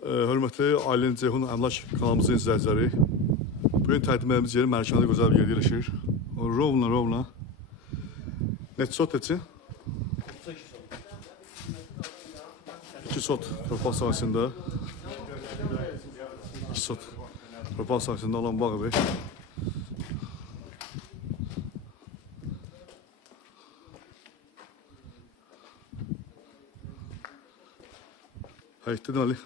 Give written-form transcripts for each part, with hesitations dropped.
Hörmətli Aylin Ceyhun əmlak kanalımızın izləyiciləri. Bugün təqdim edəcəyimiz yeri mərkəzdə gözəl bir yer yerləşir. Rovna. Neçə sot için? 2 sot torpaq sahəsində. 2 sot torpaq sahəsində olan bağ evi. Həyətdə deməli.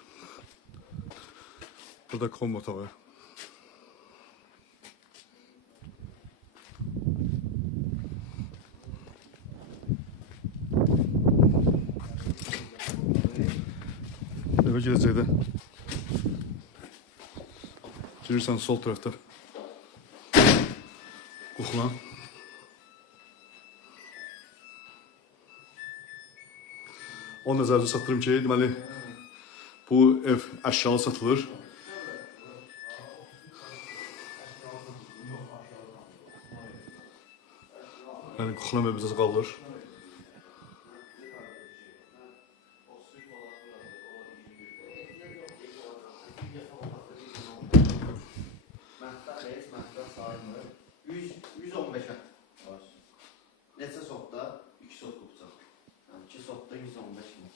Burada kombo otağı. Eve girəcəkdə. Girirsən sol tərəfdə. Kuxla. O nəzərdə çatdırım ki, deməli, bu ev əşyalı satılır. Yəni, kuxlam ev bizə qalır. Neçə sotda? 2 sot qupca. Yəni 2 sotda 115 min.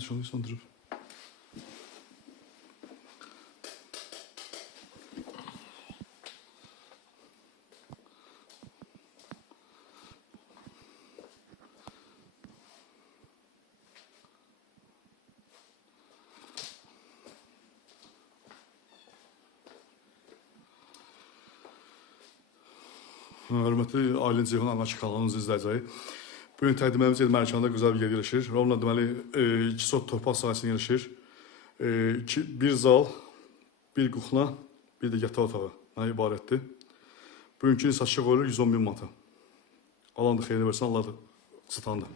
Şunu söndürüp. Hörmətli Aylin Ceyhun əmlak kanalımızın izləyiciləri. Bugün təqdim edəcəyimiz yer mərkəzdə gözəl bir yer yerləşir. Rovna deməli 2 sot torpaq sahəsində yerləşir. 1 zal, 1 kuxla, 1 də yataq otağı ibarətdir. Bugünkü satışa qoyulur 110 min manata. Alan da xeyirli versin, Allah da satandı.